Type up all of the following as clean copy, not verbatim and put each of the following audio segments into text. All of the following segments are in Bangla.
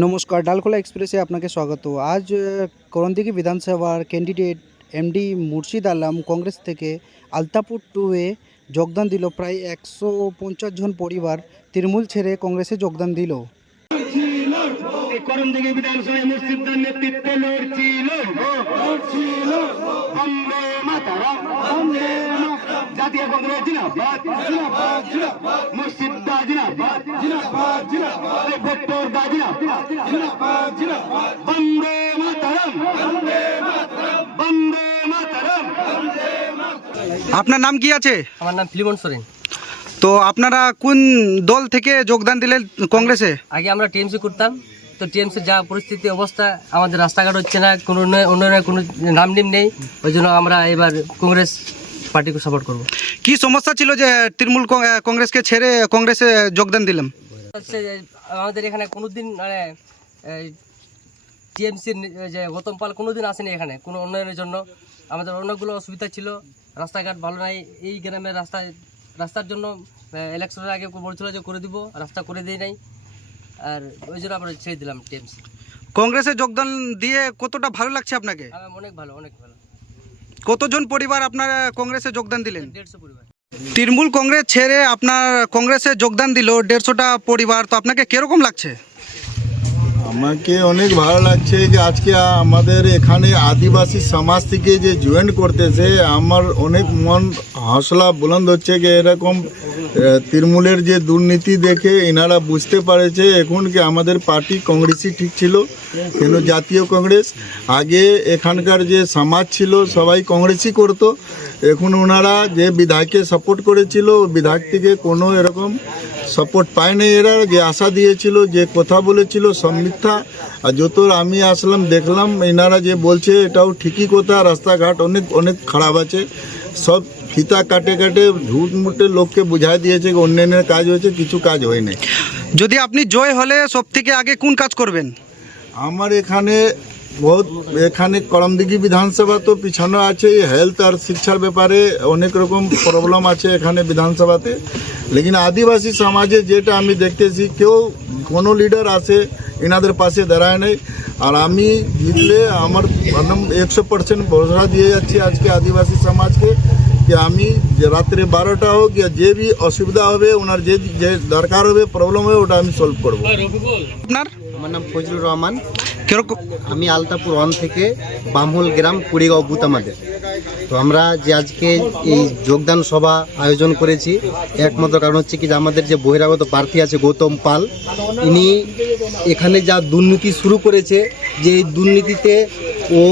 নমস্কার, ডালখোলা এক্সপ্রেসে আপনাকে স্বাগত। আজ করণদিঘি বিধানসভার ক্যান্ডিডেট এমডি মুর্শিদ আলম কংগ্রেস থেকে আলতাপুর 2-এ যোগদান দিল। প্রায় 150 জন পরিবার তৃণমূল ছেড়ে কংগ্রেসে যোগদান দিল। করণদিঘি বিধানসভায় মুর্শিদার নেতৃত্বে লড়ছিল বন্দে মাতরম, জাতীয় কংগ্রেস জিন্দাবাদ, মুর্শিদা জিন্দাবাদ, ভোট্টোর দা জিন্দাবাদ, বন্দে মাতরম, বন্দে মাতরম। আপনার নাম কি আছে? আমার নাম ফিলিমন সোরেন। তো আপনারা কোন দল থেকে যোগদান দিলেন কংগ্রেসে? আগে আমরা টিএমসি করতাম, তো টিএমসির যা পরিস্থিতি অবস্থা, আমাদের রাস্তাঘাট হচ্ছে না, কোনো উন্নয়নের কোনো নাম নিম নেই, ওই জন্য আমরা এবার কংগ্রেস পার্টিকে সাপোর্ট করব। কি সমস্যা ছিল যে তৃণমূল কংগ্রেসকে ছেড়ে কংগ্রেসে যোগদান দিলাম? হচ্ছে যে আমাদের এখানে কোনোদিন মানে টিএমসির যে গৌতম পাল কোনোদিন আসেনি এখানে কোনো উন্নয়নের জন্য। আমাদের অনেকগুলো অসুবিধা ছিল, রাস্তাঘাট ভালো নাই, এই গ্রামের রাস্তার জন্য ইলেকশনের আগে বলছিল যে করে দিব, রাস্তা করে দিয়ে নাই, আর ওই জন্য আমরা ছেড়ে দিলাম টিএমসি। কংগ্রেসে যোগদান দিয়ে কতটা ভালো লাগছে আপনাকে? অনেক ভালো, অনেক ভালো। কতজন পরিবার আপনারা কংগ্রেসে যোগদান দিলেন? 150 পরিবার। তৃণমূল কংগ্রেস ছেড়ে আপনার কংগ্রেসে যোগদান দিল 150টা পরিবার, তো আপনাকে কিরকম লাগছে? আমাকে অনেক ভালো লাগছে যে আজকে আমাদের এখানে আদিবাসী সমাজ থেকে যে জয়েন করতেছে, আমার অনেক মন হৌসলা বুলন্দ হচ্ছে যে এরকম তৃণমূলের যে দুর্নীতি দেখে এনারা বুঝতে পারেছে এখন কি আমাদের পার্টি কংগ্রেসই ঠিক ছিল। কেন জাতীয় কংগ্রেস আগে এখানকার যে সমাজ ছিল সবাই কংগ্রেসই করতো, এখন ওনারা যে বিধায়ককে সাপোর্ট করেছিল বিধায়ক থেকে কোনো এরকম সাপোর্ট পায়নি। এরা যে আশা দিয়েছিল, যে কথা বলেছিল সব মিথ্যা। আর যত আমি আসলাম দেখলাম এনারা যে বলছে এটাও ঠিকই কথা, রাস্তাঘাট অনেক অনেক খারাপ আছে, সব ফিতা কাটে কাটে ঝুট মুটে লোককে বুঝাই দিয়েছে অন্যান্যের কাজ হয়েছে, কিছু কাজ হয়নি। যদি আপনি জয় হলে সব থেকে আগে কোন কাজ করবেন? আমার এখানে এখানে করণদিঘি বিধানসভা তো পিছনে আছে, হেলথ আর শিক্ষার ব্যাপারে অনেক রকম প্রবলেম আছে এখানে বিধানসভাতে। লেকিন আদিবাসী সমাজে যেটা আমি দেখতেছি কেউ কোনো লিডার আছে এনাদের পাশে দাঁড়ায় নেই। আর আমি জিতলে আমার 100% ভরসা দিয়ে যাচ্ছি আজকে আদিবাসী সমাজকে যে আমি যে রাত্রে 12টা হোক या যে भी অসুবিধা হবে ওনার যে যে দরকার হবে প্রবলেম হবে ওটা আমি সলভ করব। আপনার? আমার নাম ফজলুর রহমান। কিরকম? আমি আলতাপুর 1 থেকে বামহুল গ্রাম কুড়িগাঁও বুথ আমাদের। তো আমরা যে আজকে এই যোগদান সভা আয়োজন করেছি একমাত্র কারণ হচ্ছে কি যে আমাদের যে বহিরাগত প্রার্থী আছে গৌতম পাল, ইনি এখানে যা দুর্নীতি শুরু করেছে, যে এই দুর্নীতিতে ও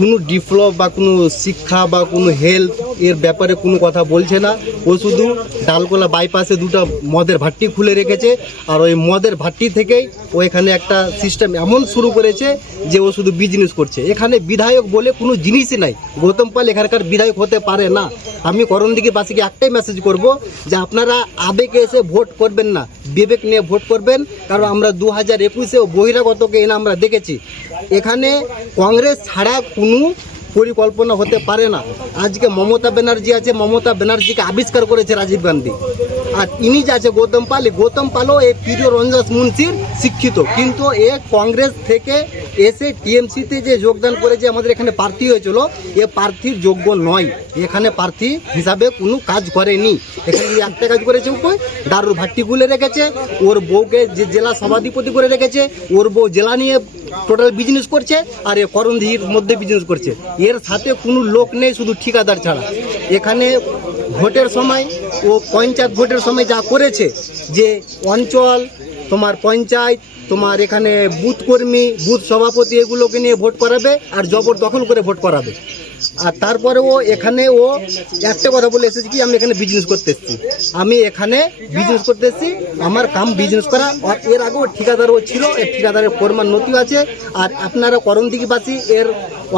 কোনো ডেভেলপ বা কোনো শিক্ষা বা কোনো হেলথ এর ব্যাপারে কোনো কথা বলছে না। ও শুধু ডালকোলা বাইপাসে 2টা মদের ভাট্টি খুলে রেখেছে, আর ওই মদের ভাট্টি থেকেই ও এখানে একটা সিস্টেম এমন শুরু করেছে যে ও শুধু বিজনেস করছে। এখানে বিধায়ক বলে কোনো জিনিসই নাই, গৌতম পাল এখানকার বিধায়ক হতে পারে না। আমি করণদিঘিবাসীকে একটাই মেসেজ করব যে আপনারা আবেগে এসে ভোট করবেন না, বিবেক নিয়ে ভোট করবেন। কারণ আমরা 2021-এও বহিরাগতকে এনে আমরা দেখেছি, এখানে কংগ্রেস ছাড়া কোনো পরিকল্পনা হতে পারে না। আজকে মমতা ব্যানার্জি আছে, মমতা ব্যানার্জিকে আবিষ্কার করেছে রাজীব গান্ধী। আর ইনি যে আছে গৌতম পালও এই প্রিয় রঞ্জাস মুন্সির শিক্ষিত, কিন্তু এ কংগ্রেস থেকে এসে টিএমসিতে যে যোগদান করেছে আমাদের এখানে প্রার্থী হয়েছিল, এ প্রার্থীর যোগ্য নয়, এখানে প্রার্থী হিসাবে কোনো কাজ করেনি। এখানে একটা কাজ করেছে, ওই দারুর ভাট্টি খুলে রেখেছে, ওর বউকে যে জেলা সভাধিপতি করে রেখেছে, ওর বউ জেলা নিয়ে টোটাল বিজনেস করছে, আর এ করণদিঘির মধ্যে বিজনেস করছে। এর সাথে কোনো লোক নেই, শুধু ঠিকাদার ছাড়া। এখানে ভোটের সময় ও পঞ্চায়েত ভোটের সময় যা করেছে, যে অঞ্চল তোমার পঞ্চায়েত তোমার এখানে বুথ কর্মী বুথ সভাপতি এগুলোকে নিয়ে ভোট করাবে আর জবরদখল করে ভোট করাবে। আর তারপরে ও এখানে ও একটা কথা বলে এসেছে কি আমি এখানে বিজনেস করতে এসেছি, আমি এখানে বিজনেস করতে এসেছি, আমার কাম বিজনেস করা। আর এর আগেও ঠিকাদারও ছিল, এর ঠিকাদারের পরিমাণ নথি আছে। আর আপনারা করণদিঘিবাসী এর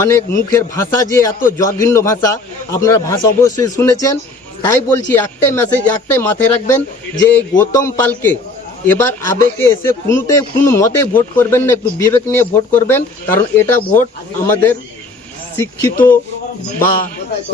অনেক মুখের ভাষা যে এত জঘন্য ভাষা, আপনারা ভাষা অবশ্যই শুনেছেন। তাই বলছি একটাই মেসেজ, একটাই মাথায় রাখবেন যে এই গৌতম পালকে এবার আবেগে এসে কোনো মতে ভোট করবেন না, একটু বিবেক নিয়ে ভোট করবেন। কারণ এটা ভোট আমাদের শিক্ষিত বা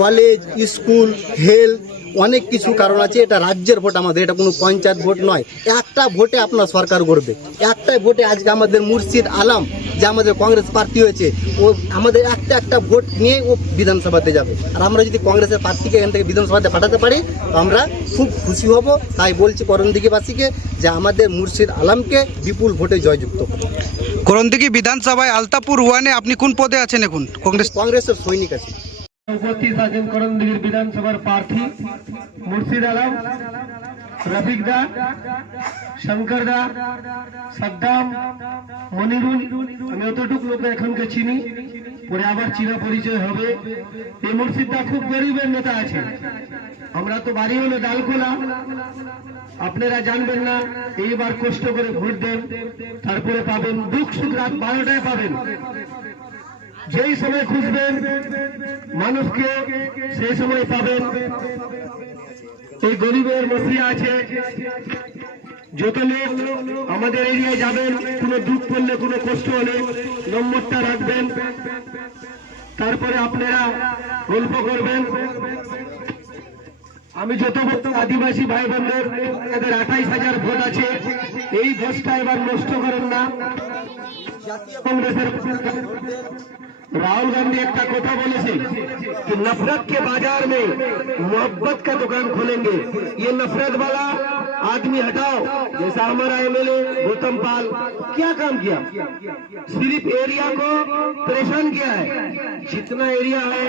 কলেজ স্কুল হেলথ অনেক কিছু কারণ আছে। এটা রাজ্যের ভোট আমাদের, এটা কোনো পঞ্চায়েত ভোট নয়। একটা ভোটে আপনার সরকার গড়বে, একটাই ভোটে আজকে আমাদের মুর্শিদ আলম যে আমাদের কংগ্রেস প্রার্থী হয়েছে, ও আমাদের একটা ভোট নিয়ে ও বিধানসভাতে যাবে। আর আমরা যদি কংগ্রেসের প্রার্থীকে এখান থেকে বিধানসভাতে পাঠাতে পারি তো আমরা খুব খুশি হব। তাই বলছি করণদিঘিবাসীকে যে আমাদের মুর্শিদ আলমকে বিপুল ভোটে জয়যুক্ত করুন। করণদিঘি বিধানসভায় আলতাপুর ওয়ানে আপনি কোন পদে আছেন এখন? কংগ্রেসের সৈনিক আছে। উপস্থিত আছেন করণদিঘির বিধানসভার প্রার্থী মুর্শিদ আলম, রফিক দা, শঙ্কর দা, সাদ্দাম, মনিরুল। আমি অতটুকু লোক এখনকে চিনি, পরে আবার চিনা পরিচয় হবে। এই মুর্শিদ দা খুব গরিবের নেতা আছে। আমরা তো বাড়ি হলো ডালখোলা, আপনারা জানবেন না। এইবার কষ্ট করে ভোট দেন, তারপরে পাবেন দুঃখ সুখ রাত 12টায় পাবেন। যেই সময় খুঁজবেন মানুষকে সেই সময় পাবেন। এই গরিবের মসিয়া আছে। যত লোক আমাদের এরিয়ায় যাবেন, কোনো দুঃখ পড়লে কোনো কষ্ট হলে নম্বরটা রাখবেন, তারপরে আপনারা গল্প করবেন। আমি যত বলতো আদিবাসী ভাই বোনদের, এদের 28,000 ভোট আছে। এই ভোটটা এবার নষ্ট করেন না। জাতীয় কংগ্রেসের राहुल गांधी एक কথা বলেছে कि नफरत के बाजार में मोहब्बत का दुकान खोलेंगे। ये नफरत वाला आदमी हटाओ। जैसा हमारा एमएलए गौतम पाल क्या काम किया, सिर्फ एरिया को परेशान किया है। जितना एरिया है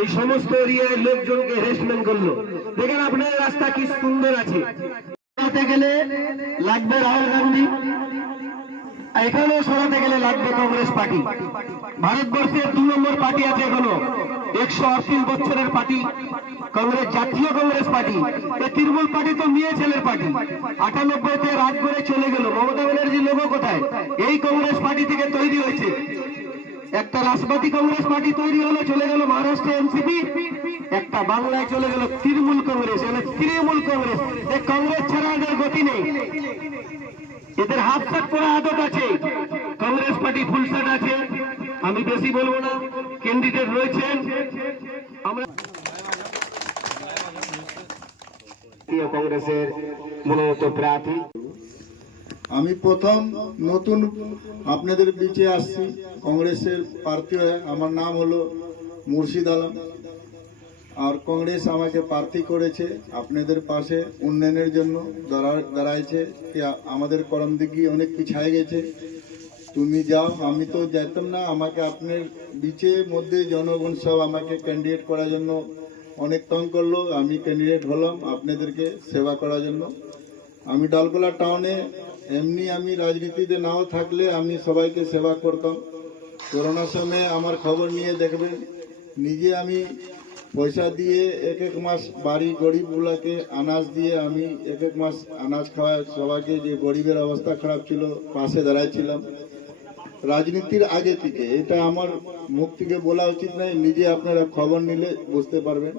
এই সমস্ত এরিয়ায় লোকজনকে হ্যারাসমেন্ট করলো। দেখেন আপনার রাস্তা কি সুন্দর আছে। সরাতে গেলে লাগবে রাহুল গান্ধী, এখানেও সরাতে গেলে লাগবে কংগ্রেস পার্টি। ভারতবর্ষের 2 নম্বর পার্টি আছে এখনো, 138 বছরের পার্টি কংগ্রেস, জাতীয় কংগ্রেস পার্টি। এই তৃণমূল পার্টি তো মেয়ে ছেলের পার্টি। 98-তে রাত করে চলে গেল। মমতা ব্যানার্জি লোগো কোথায়? এই কংগ্রেস পার্টি থেকে তৈরি হয়েছে। একটা রাষ্ট্রবাদী কংগ্রেস পার্টি তৈরি হলো, চলে গেল মহারাষ্ট্রে এনসিপি। একটা বাংলায় চলে গেল তৃণমূল কংগ্রেস। তৃণমূল কংগ্রেস, এই কংগ্রেস ছাড়া এদের গতি নেই। এদের হাফ শার্ট পরা আদত আছে। কংগ্রেস পার্টি ফুল শার্ট আছে। আমি বেশি বলবো না, ক্যান্ডিডেট রয়েছেন। আমরা কংগ্রেসের মনোনীত প্রার্থী। আমি প্রথম নতুন আপনাদের বিচে আসছি কংগ্রেসের প্রার্থী হয়ে। আমার নাম হলো মুর্শিদ আলম, আর কংগ্রেস আমাকে প্রার্থী করেছে আপনাদের পাশে উন্নয়নের জন্য দাঁড়াইছে। কি আমাদের করণদিঘি অনেক পিছায় গেছে, তুমি যাও। আমি তো যেতাম না, আমাকে আপনার বিচে মধ্যে জনগণ সব আমাকে ক্যান্ডিডেট করার জন্য অনেক তং করলো। আমি ক্যান্ডিডেট হলাম আপনাদেরকে সেবা করার জন্য। আমি ডালকোলা টাউনে এমনি আমি রাজনীতিতে নাও থাকলে আমি সবাইকে সেবা করতাম। করোনার সময় আমার খবর নিয়ে দেখবেন, নিজে আমি পয়সা দিয়ে এক মাস বাড়ি গরিবগুলাকে আনাজ দিয়ে আমি এক মাস আনাজ খাওয়াই সবাইকে। যে গরিবের অবস্থা খারাপ ছিল পাশে দাঁড়াইছিলাম রাজনীতির আগে থেকে। এটা আমার মুখ থেকে বলা উচিত নয়, নিজে আপনারা খবর নিলে বুঝতে পারবেন।